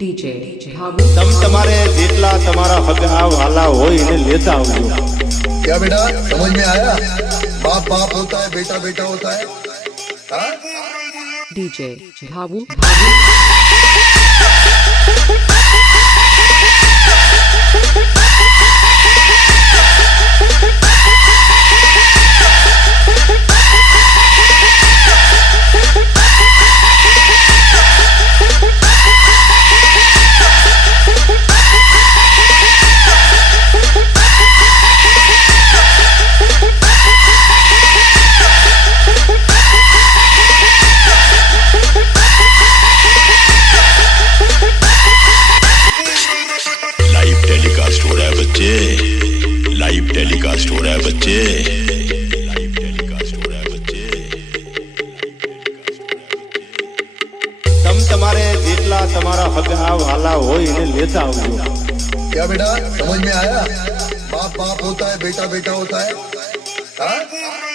DJ तम तमारे जेटला तमारा हगा वाला हो इन्हें लेता आवજો। क्या बेटा समझ में आया? बाप बाप होता है, बेटा बेटा होता है। हाँ? DJ Babu टेलीकास्ट हो रहा है बच्चे, लाइव टेलीकास्ट हो रहा है बच्चे, लाइव टेलीकास्ट हो रहा है बच्चे। तम तमारे जेटला तमारा हगा वाला हो इन्हें लेता आवજો। क्या बेटा समझ में आया? बाप बाप होता है, बेटा बेटा होता है। हाँ?